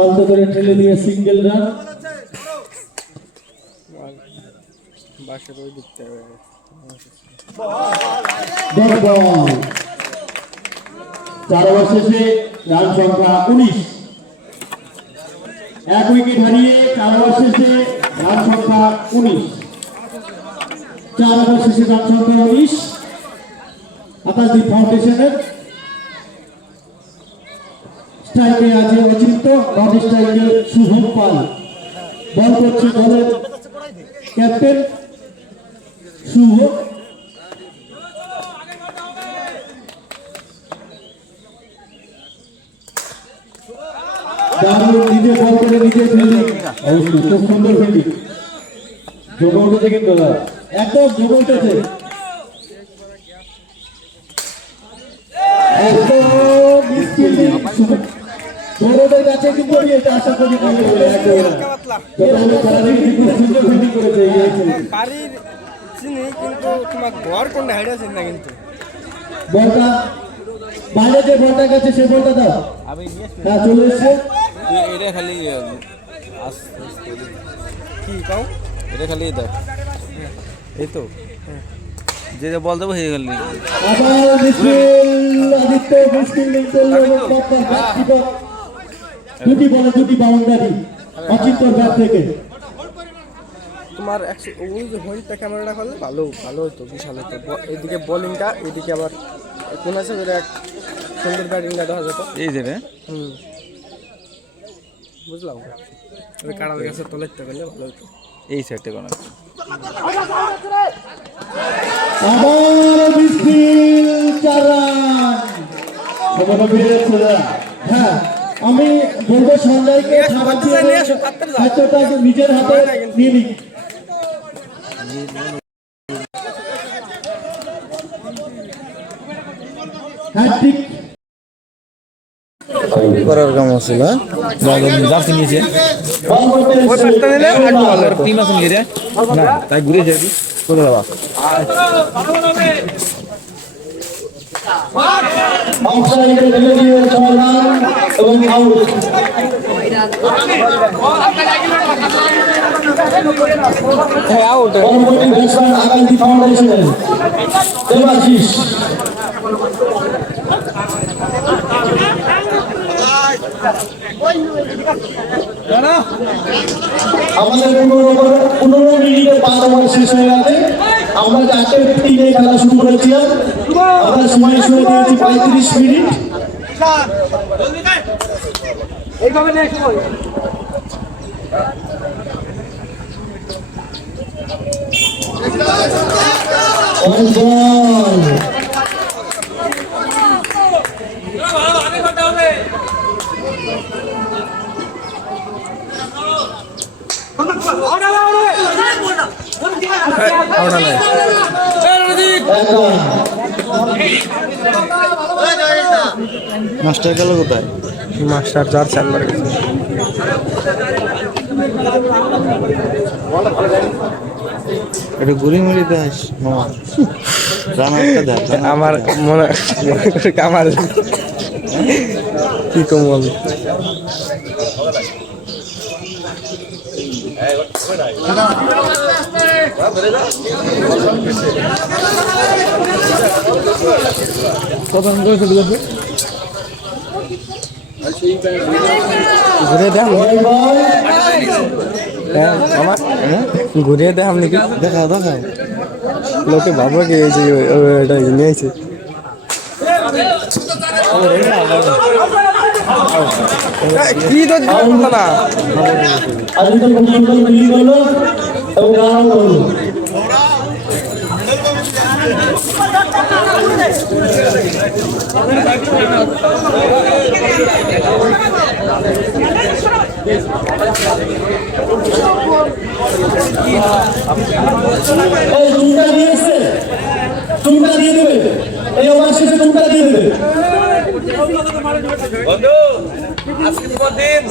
আলতো করে ঠেলে নিয়ে সিঙ্গেল রান। বাসের ওই দিকটা ডট বল। 4 ওভার শেষে রান সংখ্যা 19। 1 উইকেট হারিয়ে 4 ওভার শেষে রান সংখ্যা 19। 4 ওভার শেষে রান সংখ্যা 19। আকাশদ্বীপ ফাউন্ডেশনের স্ট্রাইকে আছে অচিন্ত, নন স্ট্রাইকে শুভম পাল। বল করছে দলের ক্যাপ্টেন শুভ। নিজে বল করে নিজে ফিল্ডিং, অবশ্যই খুব সুন্দর ফিল্ডিং। জমে উঠেছে কিন্তু একদম জমে উঠেছে, বড়দের কাছে কিন্তু এটা আশা করি কিন্তু তোমার ঘর কোনটা হাইড আছে না, কিন্তু বলটা বাইরে যে বলটা গেছে সে বলটা দাও। হ্যাঁ চলে এসছে। এটা খালি কি কাউ এটা খালি দাও, এই তো যে বল দেবো হয়ে গেল। দুটি বলে দুটি বাউন্ডারি অচিন্তর ব্যাট থেকে। তোমার ওই যে হোলটা ক্যামেরাটা করলে ভালো ভালো হতো, বিশাল হতো। এদিকে বোলিংটা, এদিকে আবার কোন আছে এক সুন্দর ব্যাটিংটা দেখা যেত এই যে। বুঝলাম, ওই কাড়াল গাছের তলাইতে গেলে ভালো হতো এই সাইডটা কোনো। হ্যাঁ আমি বলবো সঞ্জয়কে নিজের হাতে নিয়ে নিই। করার কাম ছিল জার্সি নিয়েছে টিম আছে নিয়ে না, তাই ঘুরে যাবি করে দেওয়া। আমাদের 15 মিনিটে 5 ওভার শেষ হয়ে গেছে। আমরা 4:15 খেলা শুরু করেছিলাম, আমরা সময় শুরু করেছি 35 মিনিট। এইভাবে নেই সময়। মাস্টার গেল কোথায়? মাস্টার যার চাল করে গেছে। একটু ঘুরি মুড়ি দেশ আমার মনে আমার কি কমল ঘুরে দেখ আমার ঘুরে দেখাম নাকি? দেখা দেখা লোকে ভাবো কি এটা নিয়েছে। কি তো না তুমি দিয়ে দেবে, এই ওভার শেষে তুমি দিয়ে দেবে। বন্ধু আজকে তোমার দিন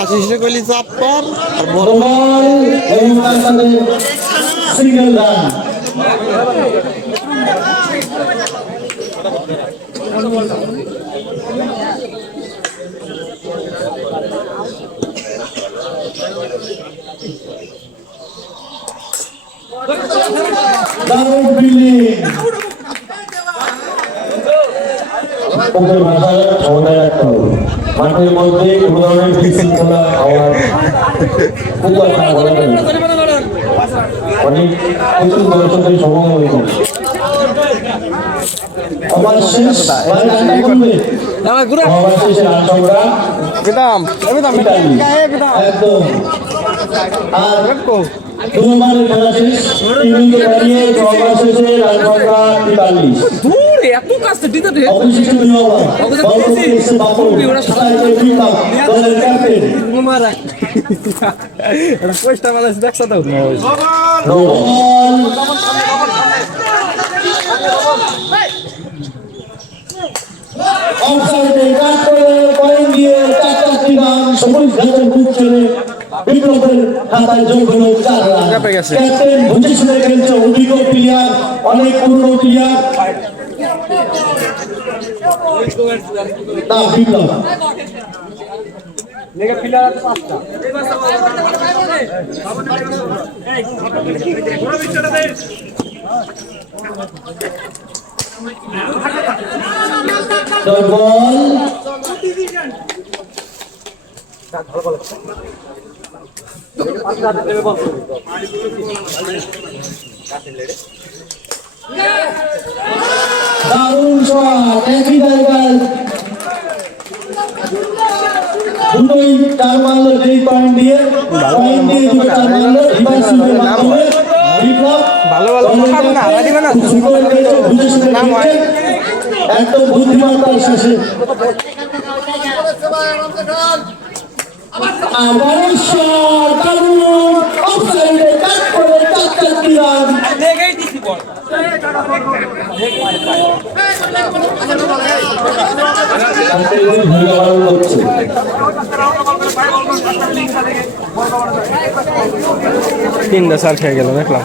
আশিসে কইলি চাপ কর আর বড় বল এবং তার সাথে সিঙ্গেল রান। দারুণ ফিল্ডিং। ওদের ভাষায় ক্ষমতায় রাখতে হবে। মাঠের মধ্যে কোনো ধরনের বিশৃঙ্খলা হওয়ার খুব একটা ভালো লাগে না। অনেক প্রচুর দর্শকের সময় হয়ে যায়। ওভার শেষ, ভাই রানটা করবে। ওভার শেষে রান সংখ্যা বেদাম ইতালি। একদম। আর 2 ওভারের খেলা শেষ, 3 উইকেট হারিয়ে ওভার শেষে রান সংখ্যা 43। অবশিষ্ট 2 ওভার। বল করতে এসে বাবু, সাইডে বিপ্লব, দলের ক্যাপ্টেন। পয়সা বানাইছে দেখছ তো বল অফসাইডে কাট করে পয়েন্ট দিয়ে 4টি রান সবুজ ঘাটের বুক ছেড়ে বিপ্লবের খাতায় যোগ হলো 4 রান। চাপে গেছে। ক্যাপ্টেন বুঝে শুনে খেলছে, অভিজ্ঞ প্লেয়ার, অনেক পুরনো প্লেয়ার। না বিপ্লব বল দারুণ শট, একই জায়গায় দুটোই 4 মারলো, যেই পয়েন্ট দিয়ে দুটো 4 মারলো। রিভার্স সুইপের মাধ্যমে বিপ্লব ভালো খাবো না, হারা দিবে না। সুন্দর খেলেছে, বুঝে শুনে খেলেছে, একদম বুদ্ধিমত্তার শেষে। আবার শট, দারুণ অফসাইডে কাট করে 4টি রান। ভূমিকা পালন করছে। তিনটা চার খেয়ে গেল দেখলাম।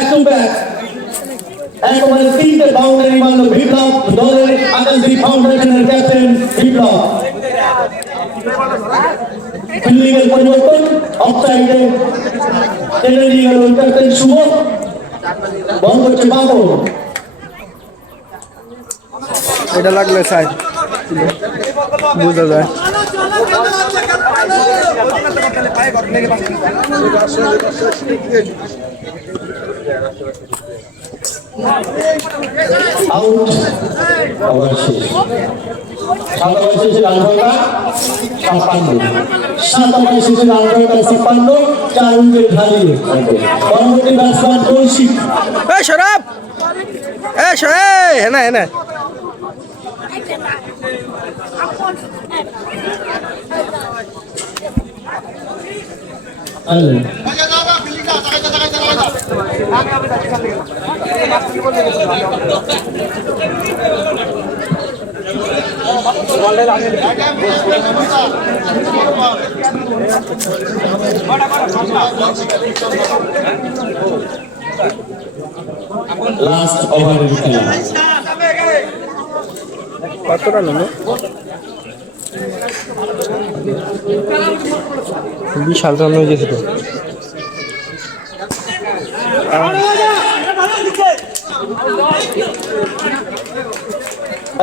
একদম ব্যাক। একেবারে 3টে বাউন্ডারি মারলো বিপ্লব, দলের আকাশদ্বীপ ফাউন্ডেশনের ক্যাপ্টেন বিপ্লব। ফিল্ডিং এর পরিবর্তন, অফসাইডে টেনে নিয়ে গেল ক্যাপ্টেন শুভ। বল করছে বাবু। এটা লাগলে সাইড বুঝা যায়। আউট। ওভার শেষ। 7 ওভার শেষে রান সংখ্যা 56। 7 ওভার শেষে রান সংখ্যা 56, 4 উইকেট হারিয়ে। পরবর্তী ব্যাটসম্যান কৌশিক। সরব হ্যাঁ হ্যাঁ লাস্ট ওভারের খেলা। কত রান হলো? বিশাল রান হয়ে গেছে তো।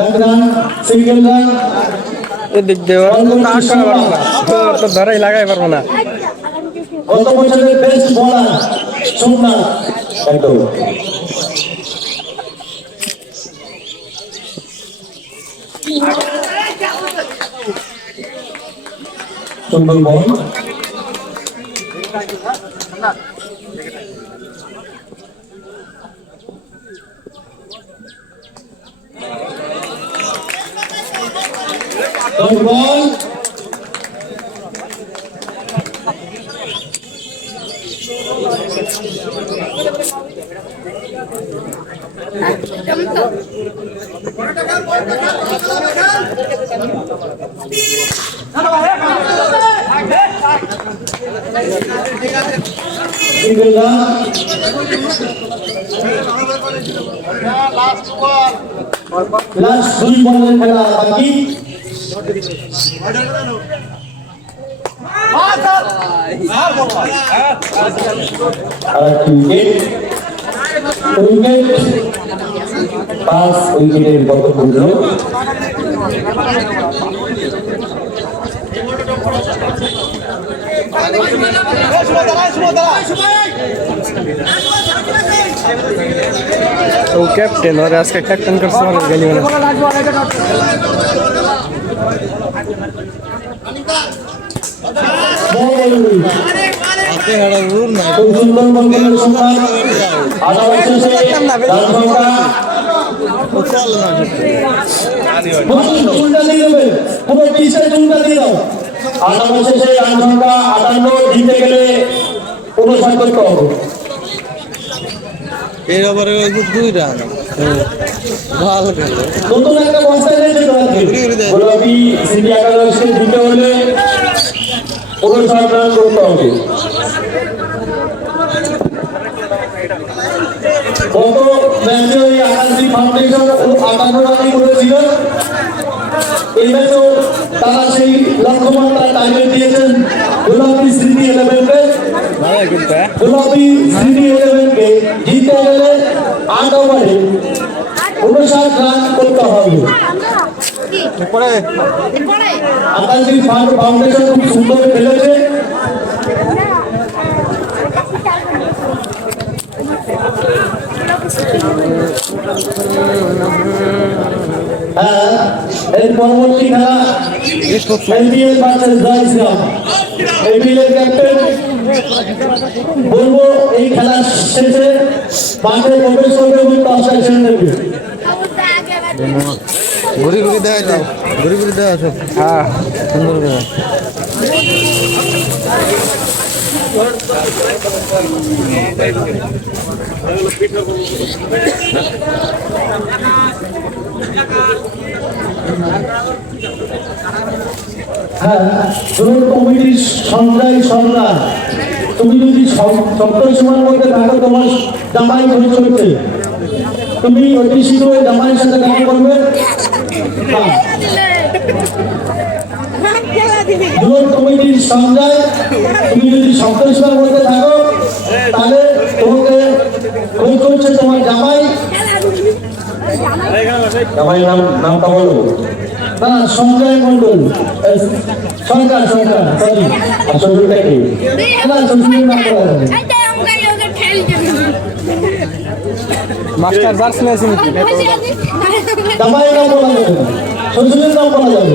এক রান, সিঙ্গেল রান। এদিক দেওয়া তো ধরাই লাগাই পারবো না। গত বছরের বেস্ট বোলার সোমনাথ। একদম সুন্দর বল। বল লাস্ট 2 বলের খেলা বাকি। উইকেট 5 উইকেটের বদল হলো। ও ক্যাপ্টেন और आज का कैप्टन कर सवाल गली में এর ওভারে দুই রান ভালো খেলে নতুন একটা কনসেপ্ট দিতে হবে গোলাপি সিটি একাদশের দিতে হলে 59 রান করতে হবে। গত ম্যাচে ওই আকাশী ফাউন্ডেশন 58 রানই করেছিল। এই ম্যাচেও তারা সেই লক্ষ্যমাত্রা টার্গেট দিয়েছেন গোলাপি সিটি 11কে। গোলাপি সিটি 11কে জিতে গেলে 8 ওভারে 59 রান করতে হবে। আকাশী ফাউন্ডেশন খুব সুন্দর খেলেছে। এর পরবর্তী খেলা এলবিএল ভার্সেস জয়শ্রীরাম। এলবিএল এর ক্যাপ্টেন বলবো এই খেলা শেষে মাঠে প্রবেশ করবে এবং টস অ্যাকশন নেবে। ঘুরি ঘুরি দেওয়া যায় ঘুরি ঘুরি দেওয়া আছে হ্যাঁ সুন্দর করে কমিটির সঞ্জয় সরকার, তুমি যদি সপ্তাহ সময়ের মধ্যে থাকো তোমার জামাই ঘড়ি চলছে, তুমি অতি শীঘ্র জামাইয়ের সাথে দেখা করবে। কমিটির সঞ্জয়, তুমি যদি সপ্তাহ সময়ের মধ্যে থাকো তাহলে তোমাকে ঘড়ি চলছে তোমার জামাই। জামাইয়ের নামটা বলো। না সঞ্জয় মন্ডল সরকার সরকার সরি আর শ্বশুরটা কি? না শ্বশুরের নাম বলা যাবে না। মাস্টার জার্সি নিয়েছি নাকি জামাইয়ের নাম বলা যাবে না, শ্বশুরের নাম বলা যাবে।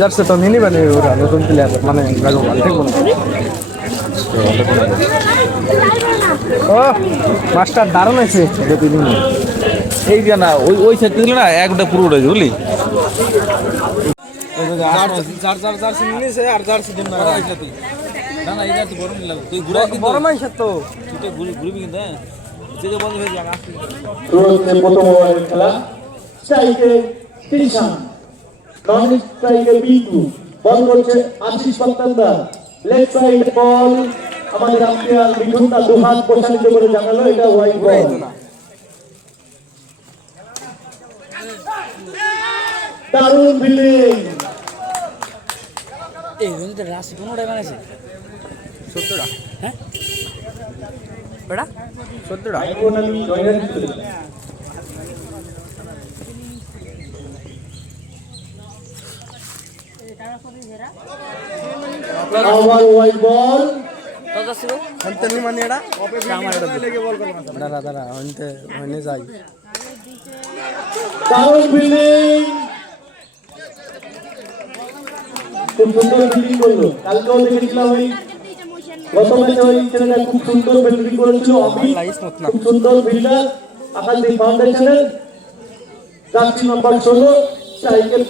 জার্সি তো নিনি বানি ওরা নতুন প্লেয়ার মানে ভালো ঠিক বলো। ও মাস্টার দারুণ আছে প্রতিদিন এই যে না ওই ওই সাইড দিল না একটা পুরো উঠে বুঝলি জার্সি নিয়েছে আর জার্সি দিন না না না এটা তো বড় নিলাম তুই ঘুরা কিন্তু বড় মাইশ তো তুই তো ঘুরবি কিন্তু হ্যাঁ যে বন্ধ হয়ে যাবে আসলে রোজে প্রথম ওভারের খেলা। স্ট্রাইকে কৃষাণ, নন স্ট্রাইকে বিটু, বল করছে আশিস পাত্তালদার। লেফট সাইড বল আমাদের আম্পায়ার মিঠুনদা দুহাত প্রসারিত করে জানালো এটা ওয়াইড বল। দারুণ ফিল্ডিং। এই রুমতে রাশি কোনটা বানাইছে 17টা হ্যাঁ বড়া 17টা ইকোনমি জয়েন্ট আবার ওয়াইড বল। কত ছিল अंतनी माने एड़ा ओपे लेके बॉल करना दादा दादा अंत होने जाई দারুণ ফিল্ডিং, খুব সুন্দর ফিল্ডিং করলো। কালকেও দেখেছিলাম ওই গত ম্যাচে ওই ছেলেটা খুব সুন্দর ফিল্ডিং করেছিল। অমিত খুব সুন্দর ফিল্ডার আকাশী ফাউন্ডেশনের jersey number 16 cycle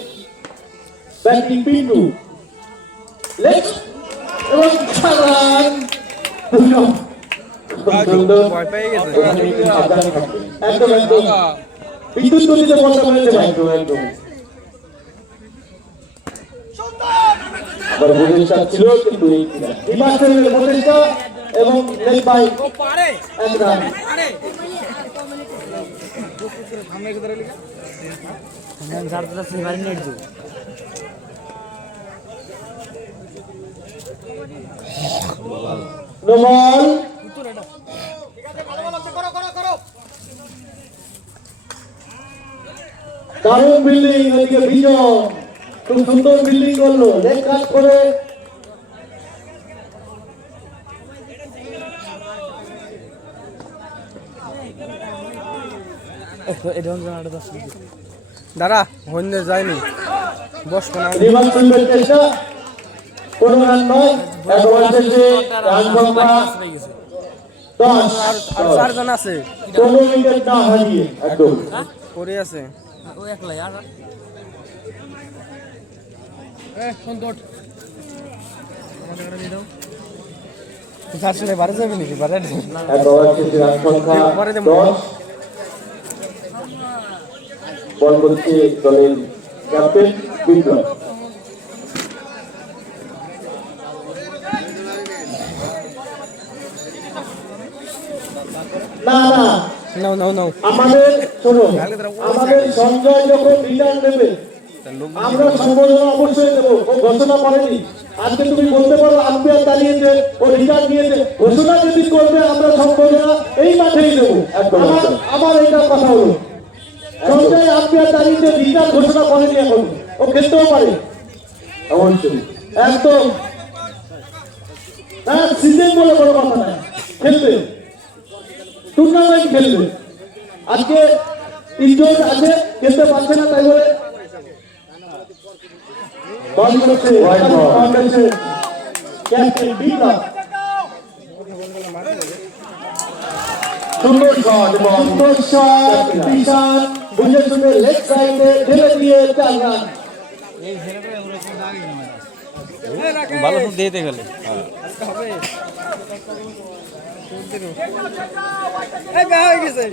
batting Pintu left এবং চালান খুব সুন্দর ভয় পেয়ে গেছে ওখানে একটু সাবধানে থাকবেন। একদম একদম বিদ্যুৎ গতিতে বলতে পেরেছে ভাই একদম একদম আবার প্রচেষ্টা ছিল কিন্তু এই হিমাচলের প্রচেষ্টা এবং নেট বাই এক রান मैं झाड़ते था सिंगारी नेट दो নো বল দারুণ বিল্ডিং ওইদিকে বিজয় খুব সুন্দর বিল্ডিং করলো লেগ কাট করে एडवांस बनाते था দাঁড়া হইন্দে যায়নি বস কোন রিভার্স সুইপের চেষ্টা কোনো রান নয় একবার শেষে রান সংখ্যা 10 আর চারজন আছে কোনো উইকেট না হারিয়ে একদম পড়ে আছে वो एकला यार আসলে বারে যাবে নাকি বারে একবার শেষে রান সংখ্যা 10 বল করছে দলের ক্যাপ্টেন বিপ্লব না না নাও নাও নাও আমাদের শোনো আমাদের সঞ্জয় যখন রিটার্ন নেবে আমরা সম্বোধনা অবশ্যই দেবো ও ঘোষণা করেনি আজকে তুমি বলতে পারো আম্পায়ার দাঁড়িয়েছে ও রিটার্ন নিয়েছে ঘোষণা যদি করবে আমরা সম্বোধনা এই মাঠেই দেবো আমার এটা কথা হলো সঞ্জয় আম্পায়ার দাঁড়িয়েছে রিটার্ন ঘোষণা করেনি এখন ও খেলতেও পারে অবশ্যই একদম হ্যাঁ সিজন বলে কোনো কথা নাই খেলবে টুর্নামেন্ট খেলবে আজকে ইনজয় আছে খেলতে পারছে না তাই বলে বল করছে ক্যাপ্টেন বিপ্লব সুন্দর শট সুন্দর শট বিশাল বুঝে শুনে লেগ সাইডে ঢেলে দিয়ে 4 রান ভালো তো দিতে গেলে এই বে হয়ে গেছে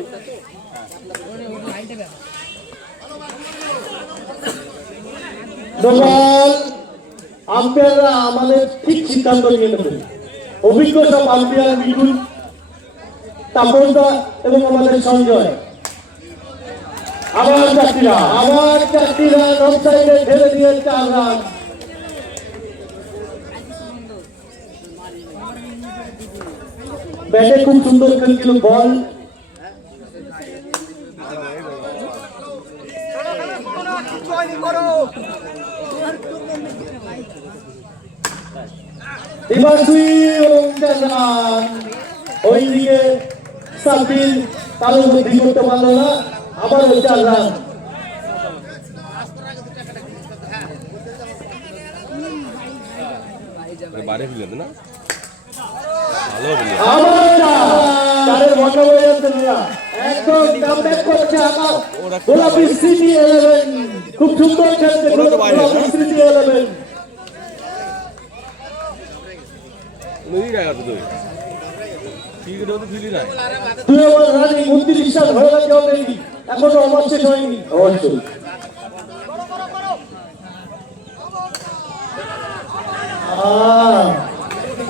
বল আম্পায়াররা আমাদের ঠিক সিদ্ধান্ত নিয়ে নেবে অভিজ্ঞ সব আম্পায়ার মিঠুন তাপসদা এবং আমাদের সঞ্জয় আবার 4টি রান অফসাইডে ঢেলে দিয়ে 4 রান ব্যাটে খুব সুন্দর খেলছিল বল ওইদিকে সাবিল কালো বুদ্ধি করতে পারলো না আবার 4 রান বাড়ি ফিরে না ভালো আবার চারের বন্ধ হয়ে যাচ্ছে না একদম কামব্যাক করছে আমার গোলাপি সিটি 11 খুব সুন্দর খেলছে গোলাপি সিটি 11 নই গয়া তো ঠিক রে তো ফিলি নাই 2 ওভার রানিং 29 রান হয়ে গেছে অলরেডি এখনো ওভার শেষ হয়নি অবশ্যই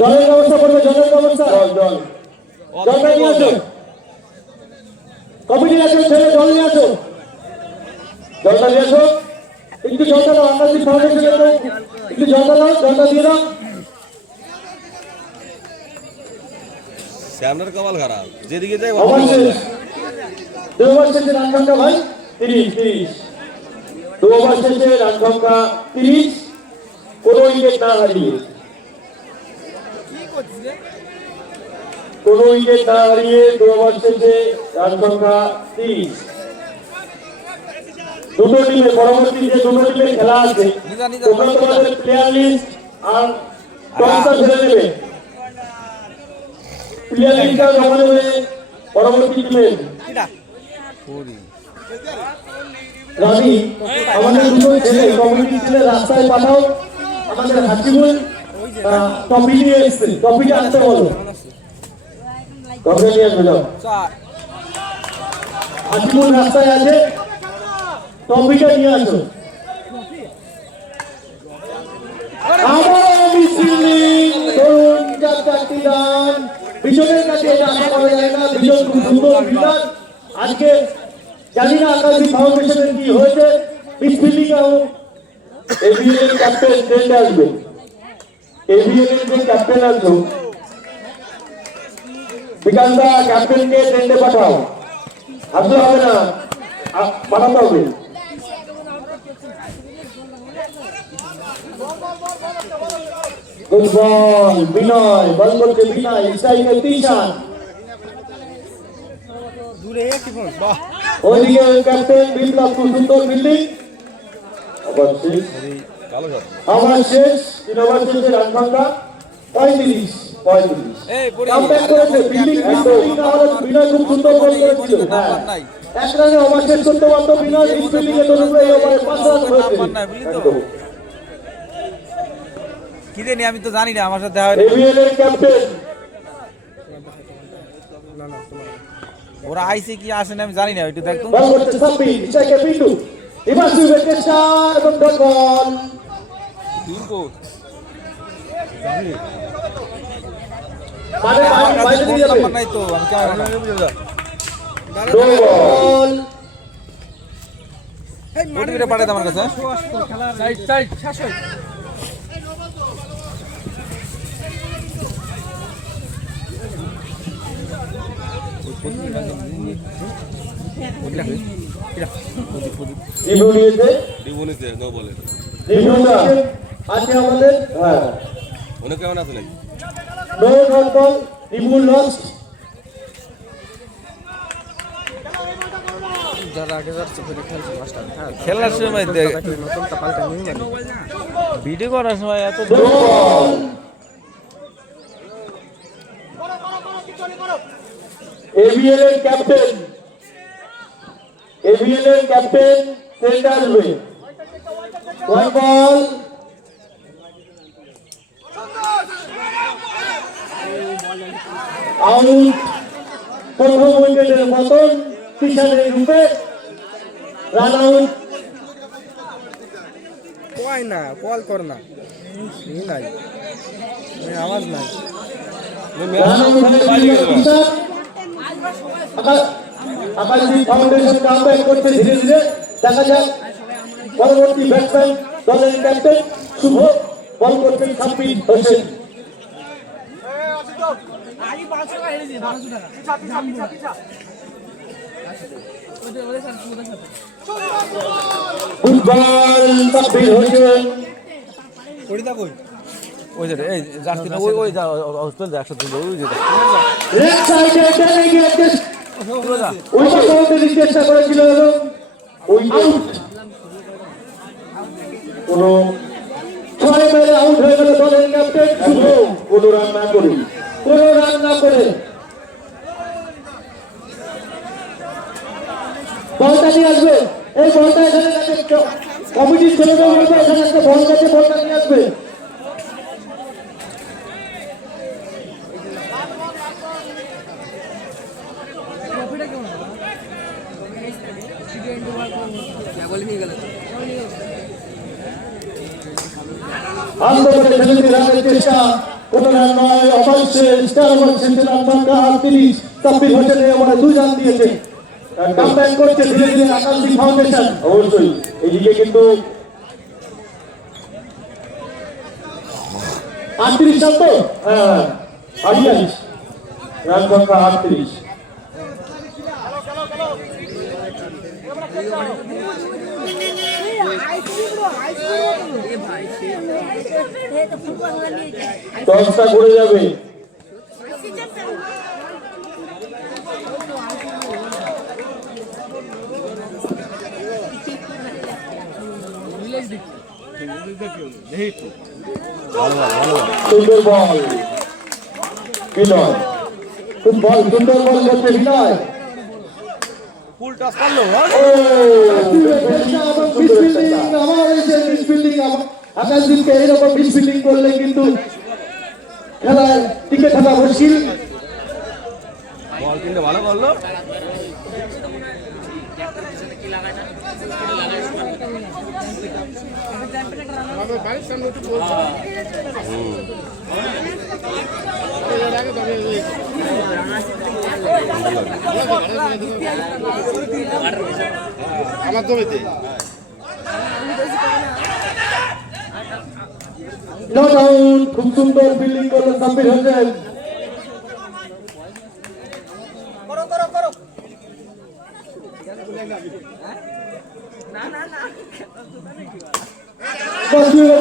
জলের ব্যবস্থা করবে জলের ব্যবস্থা জল নিয়ে আসো কপি নিয়ে আসো ছেলে জল নিয়ে আসো জলটা নিয়ে আসো একটু জলটা দাও আন্দাজি ফাউন্ডেশন একটু জলটা দাও জলটা দিয়ে দাও শ্যামনার কপাল খারাপ যেদিকে যাই অবশ্যই 2 ওভার শেষে রান সংখ্যা ভাই 30 2 ওভার শেষে রান সংখ্যা 30 কোনো উইকেট না হারিয়ে কোনো উইকেট না হারিয়ে 2 ওভার শেষে রান সংখ্যা 30 দুটো টিমে পরবর্তী যে দুটো টিমের খেলা আছে তোমরা তোমাদের প্লেয়ার লিস্ট আর টসটা ছেড়ে দেবে প্লেয়ার লিস্টটা জমা দেবে পরবর্তী টিমের রানি আমাদের দুটো ছেলে কমিটি ছেলে রাস্তায় পাঠাও আমাদের হাসিবুল টপি নিয়ে এসছে টপিটা আনতে বলো টপকে নিয়ে আসবে যাও হাজিপুর রাস্তায় আছে টপিটা নিয়ে আসো আমার মিসিলিং তরুণ যাত্রী দান বিজনের কাছে এটা আশা করা যায় না বিজন খুব সুন্দর বিধান আজকে জানি না আকাশী ফাউন্ডেশনের কি হয়েছে মিসিলিং এভিএন ক্যাপ্টেন ট্রেন্ডে আসবে এভিএন এর যে ক্যাপ্টেন আছো বিকাশদা ক্যাপ্টেনকে ট্রেন্ডে পাঠাও আসলে হবে না পাঠাতে হবে গুড বল বিনয় বল করছে বিনয় স্ট্রাইকে তিশান দূরে কি ফোন বাহ ওইদিকে ক্যাপ্টেন বিপ্লব খুব সুন্দর বিল্ডিং অবশ্যই কালো শট আমার শেষ 3 ওভার শেষে রান সংখ্যা 35 কামব্যাক করেছে বিল্ডিং না হলে বিনয় খুব সুন্দর বল করেছিল হ্যাঁ এক রানে ওভার শেষ করতে পারতো বিনয় বিল্ডিং এ ধরে এই ওভারে 5 রান হয়েছে একদম কি জানি আমি তো জানি না আমার সাথে দেখা এভিএন এর ক্যাপ্টেন ওরা আইসে কি আসে না আমি জানি না একটু দেখতো বল করছে সাব্বির স্ট্রাইকে বিটু এবার সুইপের চেষ্টা এবং ডট বল তিন কোচ মানে বাইরে দিয়ে যাবে নাম্বার নাই তো আমি ক্যামেরা বল ওটিপিটা পাঠাই আমার কাছে সাইড সাইড শাসন রিভিউ নিয়েছে ডিবনিতে নো বলে রিভিউটা আছে আমাদের হ্যাঁ অনেক কেমন আছে নাকি no dot ball review lost যারা আগে যাচ্ছে ফিরে খেলছে মাস্টার হ্যাঁ খেলার সময় দেখ নতুনটা পাল্টা নিয়ে ভিডিও করার সময় এত বল এভিএন এর ক্যাপ্টেন ট্রেন্ড আসবে ওয়ান বল আউট প্রথম উইকেটের পতন কিষানের রূপে রান আউট কয় না কল কর না ই নাই আওয়াজ নাই রান আউট কিষান আকাশী ফাউন্ডেশন কামব্যাক করছে ধীরে ধীরে দেখা যাক পরবর্তী ব্যাটসম্যান দলের ক্যাপ্টেন শুভ বল করছেন সাব্বির হোসেন গুড বল সাব্বির হোসেন করিদা কই ওই যে এই যাচ্ছি না ওই ওই যা হোস্টেল যা একসাথে ওই যে লেফট সাইডে টেনে গিয়ে ওই পাশে চেষ্টা করেছিল এবং ওই আউট কোন 6 মেরে আউট হয়ে গেল দলের ক্যাপ্টেন শুভ কোন রান না করে বলটা নিয়ে আসবে এই বলটা এখানে কমিটির ছেলেদের বলবে এখানে একটা বল কাছে বলটা নিয়ে আসবে আন্দোলনে খেলতে রানের চেষ্টা কোনো রান নয় অবশ্যই স্টার ওভার শেষে রান সংখ্যা 38 সাব্বির হোসেন ওভারে 2 রান দিয়েছে কামব্যাক করছে ধীরে ধীরে আকাশী ফাউন্ডেশন অবশ্যই এইদিকে কিন্তু 38 রান তো হ্যাঁ 38 রান সংখ্যা 38 টসটা ঘুরে যাবে সুন্দর বল বিনয় সুন্দর বল করছে বিনয় ফুল টাচ করলো আকাশদীপকে এইরকম মিসফিল্ডিং করলে কিন্তু খেলায় টিকে থাকা মুশকিল বল কিনতে ভালো করলো। আমার জমিতে নট আউট, খুব সুন্দর ফিল্ডিং করলো সাব্বির হোসেন।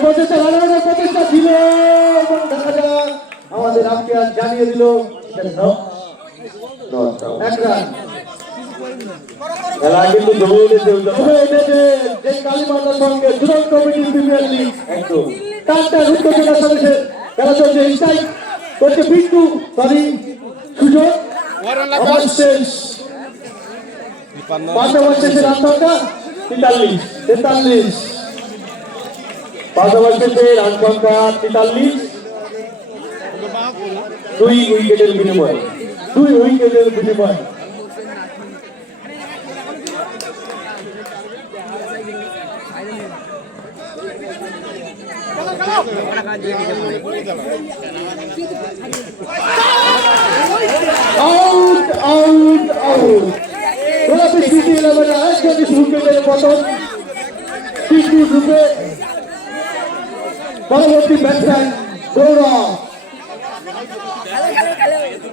প্রচেষ্টা ভালো প্রচেষ্টা ছিল এবং দেখা যাক আমাদের আম্পায়ার জানিয়ে দিল এক রান। খেলা কিন্তু জমে উঠেছে যে কালীমাতার সঙ্গে দুরন্ত কমিটি প্রিমিয়ার লিগ একদম টানটা উত্তেজনার সাথে খেলা চলছে। স্ট্রাইক করছে পিন্টু, সরি সুযোগ আবার শেষ। পাঁচ ওভার শেষে রান সংখ্যা 43। 5 ওভার শেষে রান সংখ্যা 43, 2 উইকেটের বিনিময়ে। Out out out. গোলাপি সিটি 11 আরেকজন উইকেটের পতন। পিন্টু ঢুকে পরবর্তী ব্যাটসম্যান গৌরব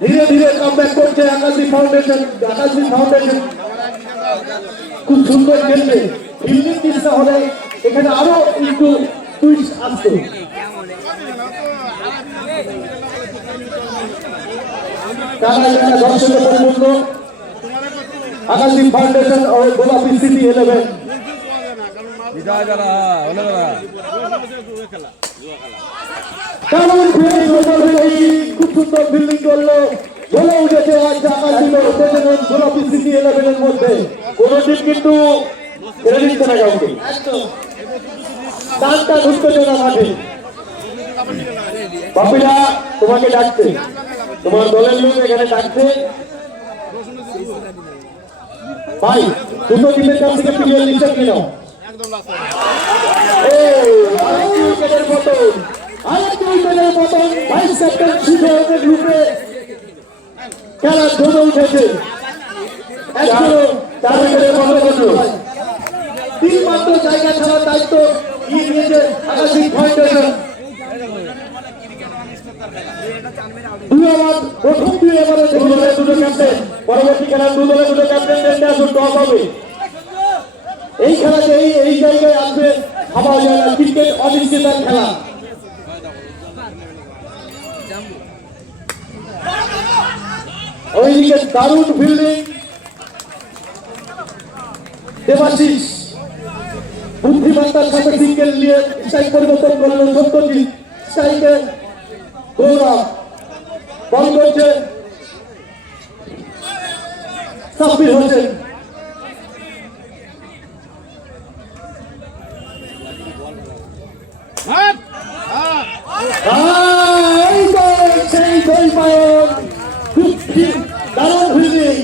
ধীরে ধীরে কামব্যাক করছে আকাশী ফাউন্ডেশন। খুব সুন্দর খেলবে, ফিল্ডিং চেষ্টা হলে এখানে আরো একটু টুইস্ট আসতো। দর্শকের পরিপূর্ণ আকাশী ফাউন্ডেশন ও গোলাপি সিটি 11। বিদায় জানা হলো না। খুব সুন্দর ফিল্ডিং করলো, বলে উঠেছে আজ আকাশী গোলাপি সিটি 11 এর মধ্যে কোন টিম কিন্তু ছেড়ে দিচ্ছে না কাউকে। টানটা ঢুকতেছে না মাঠে। বাপিরা তোমাকে ডাকছে, তোমার দলের লোক এখানে ডাকছে। ভাই দুটো টিমের কাছ থেকে প্রিমিয়ার লিগটা কি নাও। ভাইস ক্যাপ্টেন সুজয়ের রূপে খেলা জমে উঠেছে। তিন মাত্র জায়গা ছাড়ার দায়িত্ব নিয়ে নিয়েছে আকাশী ফাউন্ডেশন। প্রথম 2 ওভারে দুটো ক্যাপ্টেন, পরবর্তী খেলা 2 দলে 2 ক্যাপ্টেনদের টস হবে। এই খেলাতে এই জায়গায় আসবে ভাবা যায় না, ক্রিকেট অনিশ্চিতার খেলা। ওইদিকে দারুণ ফিল্ডিং দেবাশিস, বুদ্ধিমত্তার সাথে সিঙ্গেল নিয়ে স্ট্রাইক পরিবর্তন করলেন সত্যজিৎ। স্ট্রাইকে গৌরব, বল করছে সাব্বির হোসেন। সেই গোল পায়ন, দারুণ ফিল্ডিং।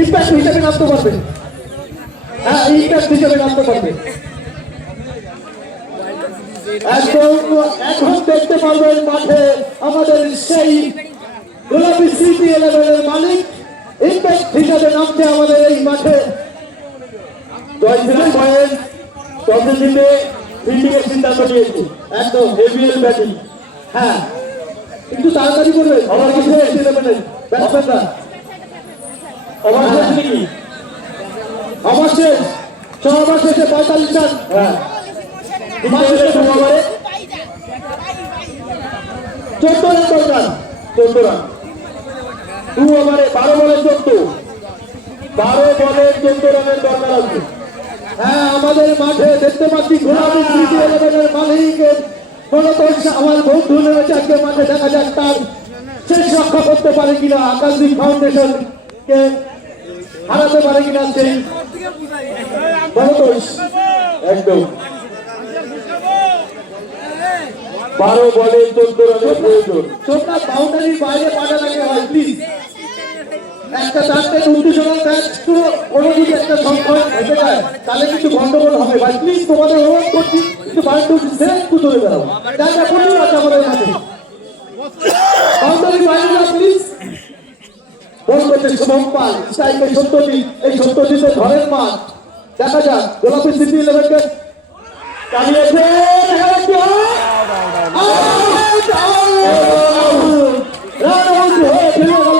ইম্প্যাক্ট হিসেবে নামতে পারবে, হ্যাঁ ইম্প্যাক্ট হিসেবে নামতে পারবে। এখন দেখতে পারবেন মাঠে আমাদের সেই গোলাপি সিটি 11 এর মালিক ইম্প্যাক্ট হিসেবে নামছে আমাদের এই মাঠে। ফিল্ডিং এর সিদ্ধান্ত নিয়েছি, একদম হেভিএল ব্যাটিং। হ্যাঁ একটু তাড়াতাড়ি করবে, আমার কাছে ব্যাটসম্যানরা ওভার শেষ নাকি? ওভার শেষ, 6 ওভার শেষে 45 রান। হ্যাঁ 14 রান দরকার, 14 রান 2 ওভারে 12 বলে 14 রানের দরকার আছে। হ্যাঁ আমাদের মাঠে দেখতে পাচ্ছি গোলাপি সিটি 11 এর মালিকের আমার বন্ধু নেমেছে আজকে মাঠে। দেখা যাক তার শেষ রক্ষা করতে পারে কিনা, আকাশী ফাউন্ডেশন কে হারাতে পারে কিনা সেই একদম 12 বলে 14 রানের প্রয়োজন। চোখটা বাউন্ডারির বাইরে পাঠানো হয় প্লিজ। একটা চারটে উত্তেজনা ম্যাচ পুরো অনুযায়ী একটা সংখ্যা হতে যায় তাহলে কিন্তু গন্ডগোল হবে ভাই। প্লিজ তোমাদের অনুরোধ করছি একটু বাউন্ডারি সেরে একটু চলে বেড়াও। জায়গা প্রচুর আছে আমাদের মাঠে, বাউন্ডারির বাইরে না প্লিজ। বল করছে শুভম পাল, স্ট্রাইকে সত্যজিৎ, এই সত্যজিতের ঘরের মাঠ। দেখা যাক গোলাপী সিটি 11কে চালিয়েছে, দেখা যাচ্ছে রান আউট হয়ে ফিরে গেল।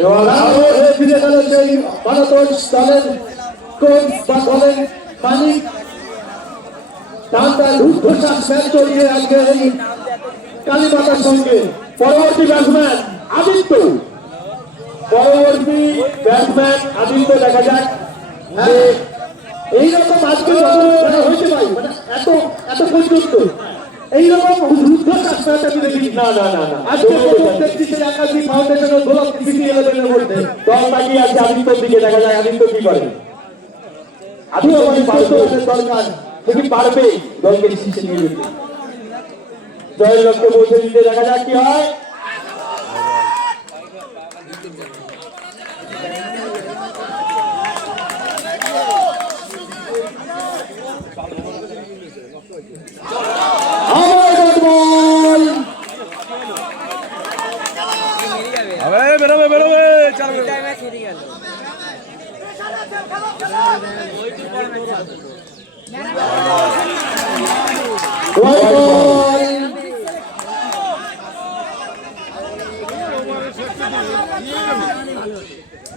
এবার রান আউট হয়ে ফিরে গেল সেই ভারতবর্ষ দলের কোচ বা দলের মালিক। টানটায় রুদ্ধশ্বাস ম্যাচ চলছে আজকে এই কালীমাতার সঙ্গে। পরবর্তী ব্যাটসম্যান আদিত্য, পরবর্তী ব্যাটসম্যান আদিত্য। দেখা যাক এইরকম আজকে খেলা হয়েছে ভাই, মানে এত এত পর্যন্ত এইরকম রুদ্ধশ্বাস ম্যাচ আমি দেখি না না না না, আজকে প্রথম দেখছি সেই আকাশী ফাউন্ডেশনের গোলাপী সিটি 11-এর মধ্যে। দল তাকিয়ে আছে আদিত্যর দিকে, দেখা যায় আদিত্য কি করে। আদিত্য কি পারবে? দরকার সে কি পারবে দলকে শীর্ষে নিয়ে যেতে, জয়ের লক্ষ্যে পৌঁছে দিতে? দেখা যাক কি হয়। আমার বল আবে বেরোবে বেরোবে চাল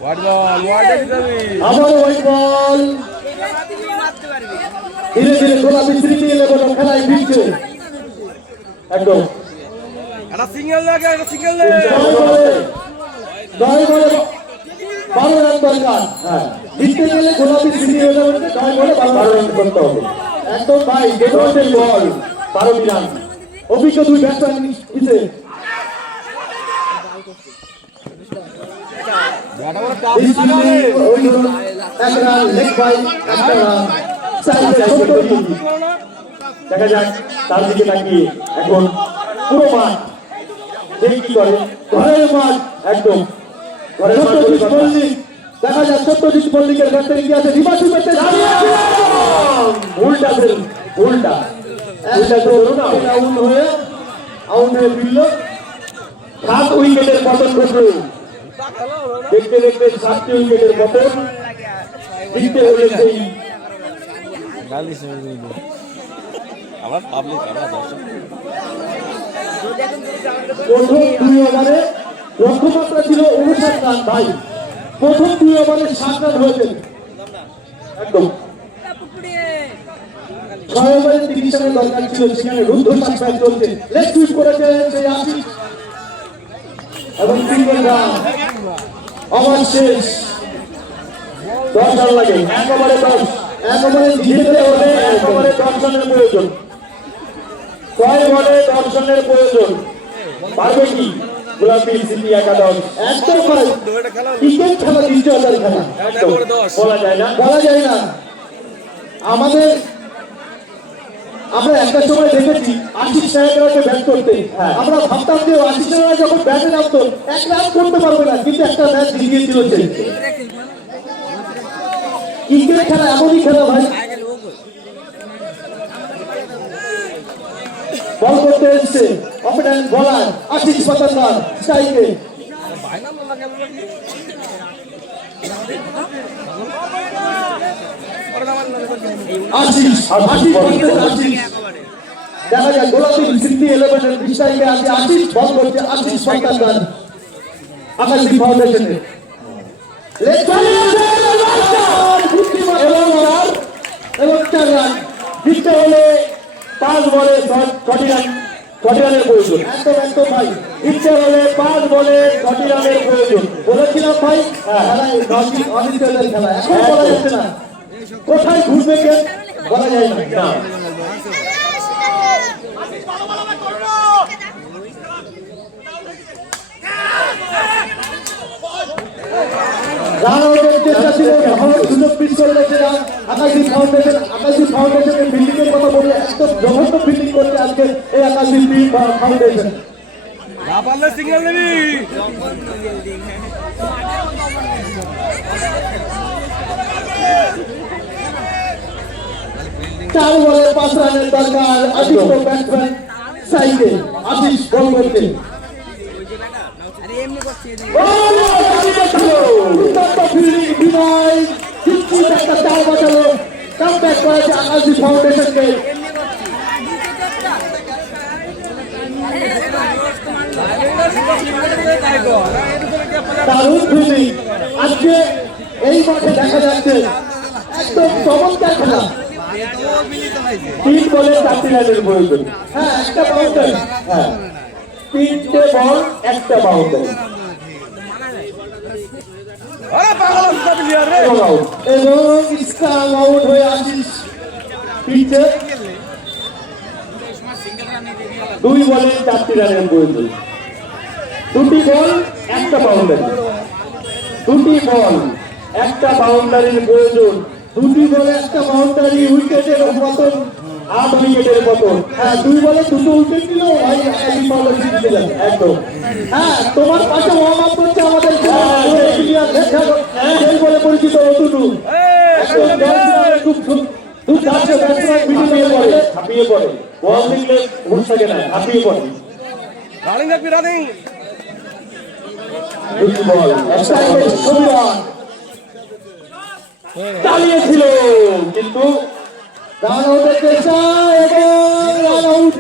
ওয়ার্ড বল ওয়ার্ডে দিতে হবে। আবার ওই বল ধীরে ধীরে গোলাপী সিটি 11 খেলায় ফিরছে। একদম একটা সিঙ্গেল লাগে একটা সিঙ্গেল লাগে। 10 বলে 12 রান দরকার। হ্যাঁ, জিততে গেলে গোলাপী সিটি 11-কে 10 বলে 12 12 রান রান করতে হবে। একদম ভাই দশের বল 12টি রান। অভিজ্ঞ দুই ব্যাটসম্যান নিচে। এক রান লেগ বাই, একটা রান চাইছে সত্যজিৎ। দেখা যাক তার দিকে তাকিয়ে এখন পুরো মাঠ দেখি কি করে। ঘরের মাঠ একদম ঘরের মাঠ বলে সত্যজিৎ কথা। মল্লিক, দেখা যাক সত্যজিৎ মল্লিকের ব্যাটে কি আছে। রিবাসু ব্যাটে দাঁড়িয়ে আছে, উল্টা ফেল, উল্টা একটা ধরুন না। আউট হয়ে ফিরল। 7 উইকেটের পতন ঘটল। দেখতে দেখতে 7টি উইকেটের পতন। জিততে হলে সেই আমার পাবলিক আমরা দর্শক প্রথম 2 ওভারে লক্ষ্যমাত্রা ছিল 59 রান ভাই। প্রথম 2 ওভারে 7 রান হয়েছে। একদম 6 ওভারে 30 রানের দরকার ছিল, সেখানে রুদ্ধশ্বাস ম্যাচ চলছে। লেগ সুইপ করেছে সেই আশিস এবং সিঙ্গেল রান। ওভার শেষ, 10 রান লাগে। 1 ওভারে 10। এক ওভারে জিততে হলে 1 ওভারে 10 রানের প্রয়োজন। 6 বলে 10 রানের প্রয়োজন। পারবে কি গোলাপী সিটি একাদশ? একদম ভাই ক্রিকেট খেলা দ্বিতীয় হাজার খেলা একদম বলা যায় না। বলা যায় না। আমরা একটা সময় দেখেছি আশিস সাহেবকে ব্যাট করতে, আমরা ভাবতাম যে আশিস সাহেব যখন ব্যাটে নামতো 1 রান করতে পারবে না, কিন্তু একটা ম্যাচ জিতিয়েছিল সে। ক্রিকেট খেলা এমনই খেলা ভাই। বল করতে এসছে অপোনেন্ট বলার আশিস পাতান্দার স্ট্রাইকে। আশিস দেখা যায় গোলাপী সিটি 11-এর স্ট্রাইকে আছে আশিস। বল করছে আশিস পাতান্দার আকাশী ফাউন্ডেশনের। এবং 4 রান। জিততে হলে 5 বলে 6টি রানের প্রয়োজন। একদম ভাই, জিততে হলে 5 বলে 6টি রানের প্রয়োজন। বলেছিলাম ভাই খেলায় অনিশ্চয়তার খেলা, এখন বলা যাচ্ছে না কোথায় ঘুরবে কে বলা যায় না। না রানাউটের চেষ্টা ছিল, ভালো সুযোগ মিস করে রেখে আকাশদীপ ফাউন্ডেশনের ফিল্ডিং এর কথা বললে একদম যথেষ্ট ফিল্ডিং করছে আজকে এই আকাশদীপ ফাউন্ডেশন। না পারলে সিগন্যাল দিবি। 4 বলে 5 রানের দরকার। আশিস তো ব্যাটসম্যান সাইডে, আশিস বল করছে। কামব্যাক করেছে আকাশদীপ ফাউন্ডেশনকে। দারুণ ফিল্ডিং আজকে এই মাঠে দেখা যাচ্ছে, একদম চমৎকার খেলা। 3 বলে 4 রানের প্রয়োজন। হ্যাঁ, একটা বাউন্ডারি, হ্যাঁ 3টে বল, একটা বাউন্ডারি এবং স্ট্রাং আউট হয়ে আশিস পিচে। 2 বলে 4 রানের প্রয়োজন। 2টি বল, একটা বাউন্ডারি, 2টি বল, একটা বাউন্ডারির প্রয়োজন। 2টি বলে একটা বাউন্ডারি, উইকেটের পতন, 8 উইকেটের পতন। হ্যাঁ, 2 বলে 2টো উইকেট দিল ভাই, একদম। হ্যাঁ, তোমার পাশে ওয়ার্ম আপ করছে আমাদের সেই বলে পরিচিত অতুটু। খুব হাঁপিয়ে পড়ে, বল দিলে ঘুষ থাকে না, হাঁপিয়ে পড়ে। রানিং রাখবি, রানিং। চালিয়েছিল কিন্তু রান আউটের চেষ্টা এবং রান আউট।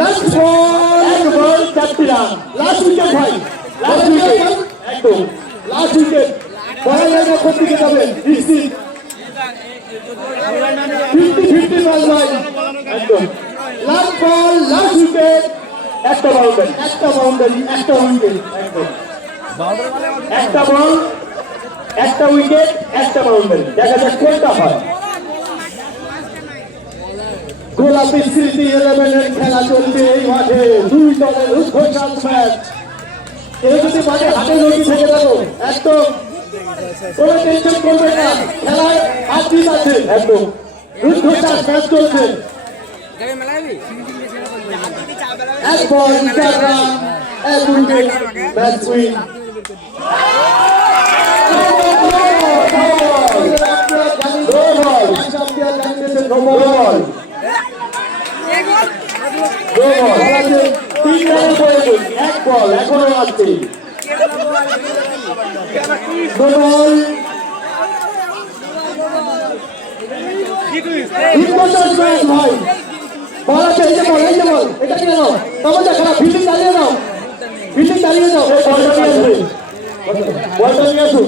লাস্ট বল 4টি রান, লাস্ট উইকেট ভাই, লাস্ট উইকেট একদম লাস্ট উইকেট। বলা যায় না কোন দিকে যাবে, 50-50 রান ভাই, একদম লাস্ট বল, লাস্ট উইকেট, একটা বাউন্ডারি, একটা বাউন্ডারি, একটা উইকেট, একদম একটা বল, একটা উইকেট, একটা বাউন্ডারি। দেখা যাক কোনটা হয়। গোলাপি স্মৃতি 11-এর খেলা চলছে এই মাঠে, 2 দলের উদ্ঘোষণ ম্যাচ। কেউ যদি মাঠে হাতে নদী থেকে দেখো, একদম কোনো টেনশন করবে না, খেলায় হাত জিত আছে, একদম উদ্ঘোষণ ম্যাচ চলছে। 1 বল 4 রান, 1 উইকেট, ম্যাচ উইন। এক বল এখনো আছে, ভাই বল আছে, এই যে বল, এই যে বল, এটা কিনে নাও, তবে খারাপ ফিল্ডিং চালিয়ে নাও, ফিল্ডিং চালিয়ে যাও। বলটা নিয়ে আসুন,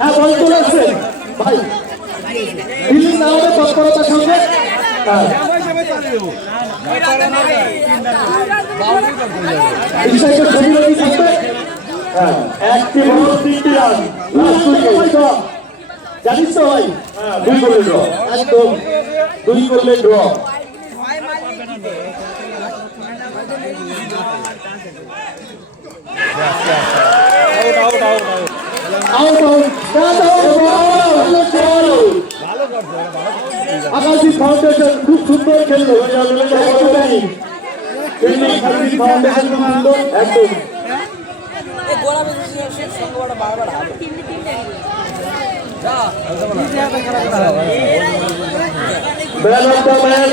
হ্যাঁ বল চলে আসছে ভাই, ফিল্ডিং না হবে তৎপরতার সঙ্গে। একটি বল 3টি রান, জানিস তো ভাই, 2 করলে ড্র, একদম 2 করলে ড্র। আকাশদীপ ফাউন্ডেশন খুব সুন্দর খেললো, ফাউন্ডেশন খুব সুন্দর, একদম ম্যান অফ দ্য ম্যাচ